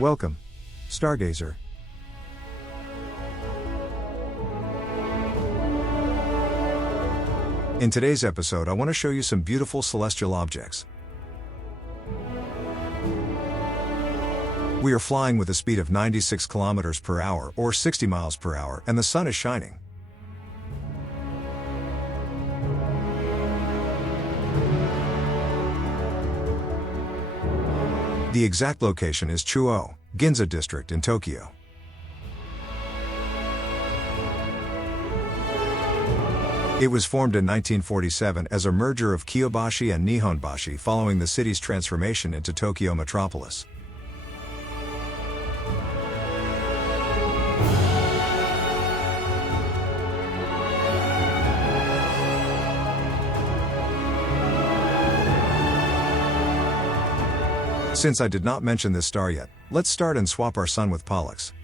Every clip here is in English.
Welcome, Stargazer. In today's episode, I want to show you some beautiful celestial objects. We are flying with a speed of 96 kilometers per hour or 60 miles per hour, and the sun is shining. The exact location is Chuo, Ginza district in Tokyo. It was formed in 1947 as a merger of Kyobashi and Nihonbashi following the city's transformation into Tokyo metropolis. Since I did not mention this star yet, let's start and swap our sun with Pollux.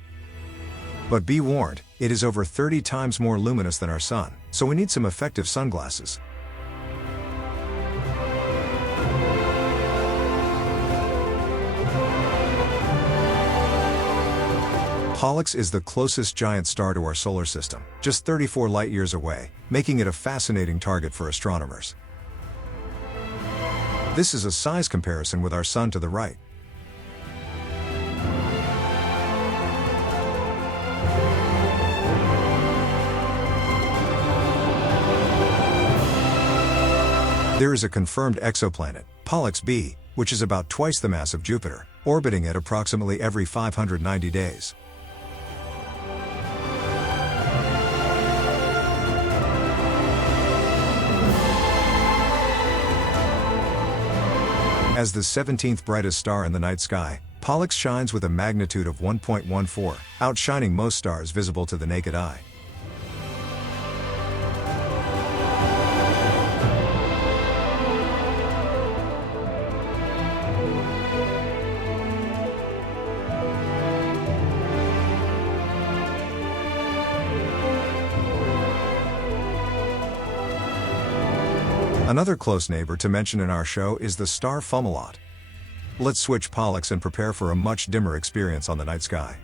But be warned, it is over 30 times more luminous than our sun, so we need some effective sunglasses. Pollux is the closest giant star to our solar system, just 34 light-years away, making it a fascinating target for astronomers. This is a size comparison with our sun to the right. There is a confirmed exoplanet, Pollux b, which is about twice the mass of Jupiter, orbiting it approximately every 590 days. As the 17th brightest star in the night sky, Pollux shines with a magnitude of 1.14, outshining most stars visible to the naked eye. Another close neighbor to mention in our show is the star Fomalhaut. Let's switch Pollux and prepare for a much dimmer experience on the night sky.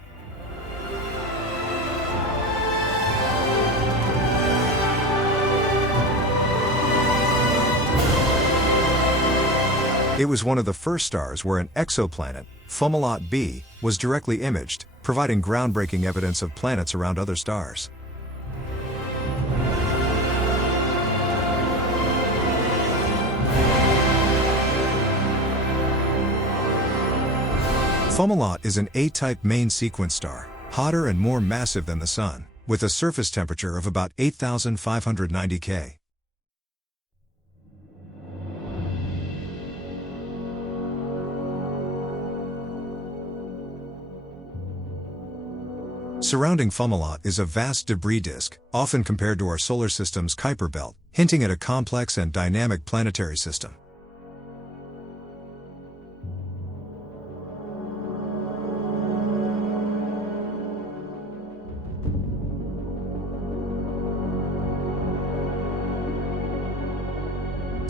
It was one of the first stars where an exoplanet, Fomalhaut b, was directly imaged, providing groundbreaking evidence of planets around other stars. Fomalhaut is an A-type main sequence star, hotter and more massive than the Sun, with a surface temperature of about 8,590 K. Surrounding Fomalhaut is a vast debris disk, often compared to our solar system's Kuiper belt, hinting at a complex and dynamic planetary system.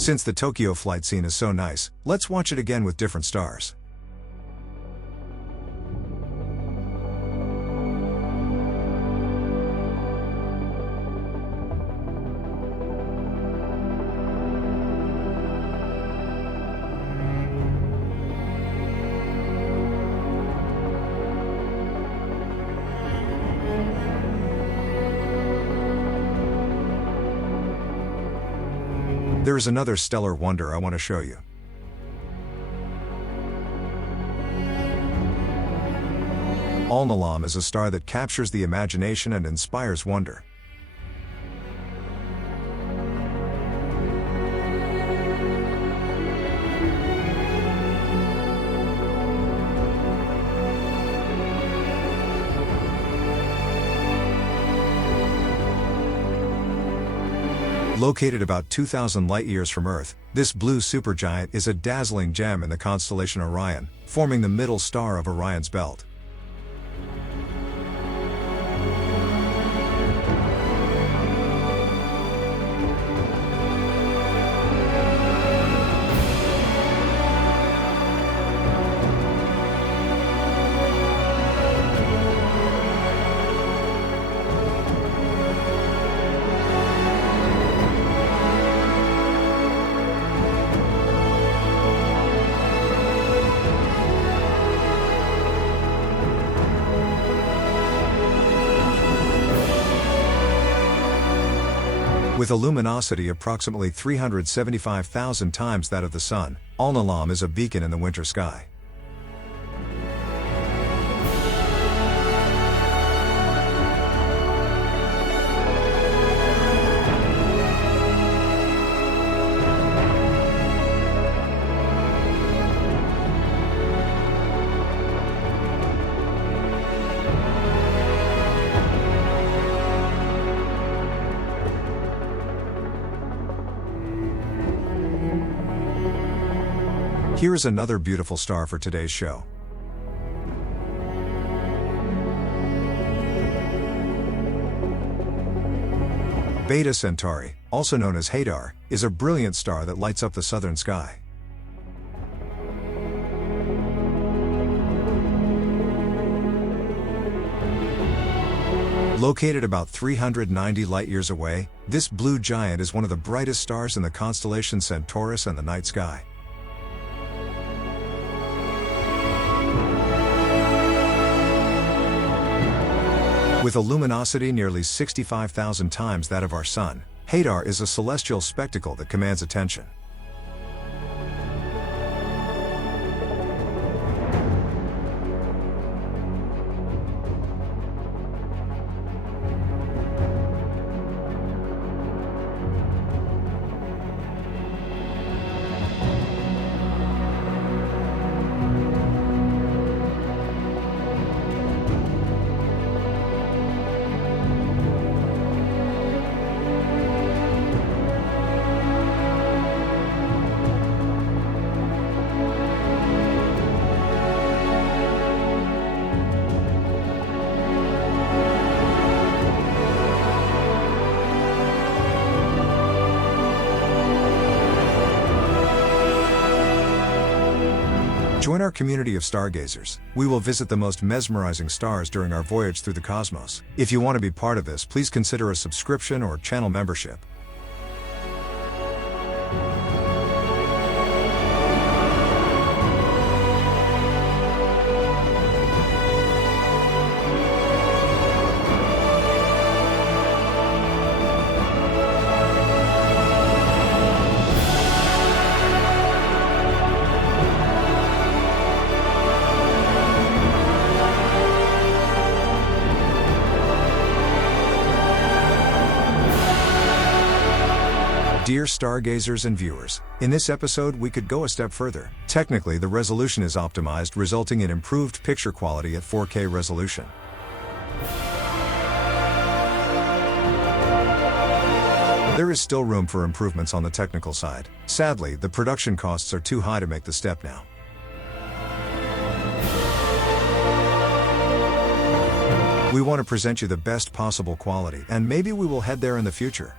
Since the Tokyo flight scene is so nice, let's watch it again with different stars. There is another stellar wonder I want to show you. Alnilam is a star that captures the imagination and inspires wonder. Located about 2,000 light-years from Earth, this blue supergiant is a dazzling gem in the constellation Orion, forming the middle star of Orion's belt. With a luminosity approximately 375,000 times that of the Sun, Alnilam is a beacon in the winter sky. Here is another beautiful star for today's show. Beta Centauri, also known as Hadar, is a brilliant star that lights up the southern sky. Located about 390 light-years away, this blue giant is one of the brightest stars in the constellation Centaurus and the night sky. With a luminosity nearly 65,000 times that of our Sun, Hadar is a celestial spectacle that commands attention. Join our community of stargazers. We will visit the most mesmerizing stars during our voyage through the cosmos. If you want to be part of this, please consider a subscription or channel membership. Dear stargazers and viewers, in this episode we could go a step further. Technically, the resolution is optimized, resulting in improved picture quality at 4K resolution. There is still room for improvements on the technical side. Sadly, the production costs are too high to make the step now. We want to present you the best possible quality, and maybe we will head there in the future.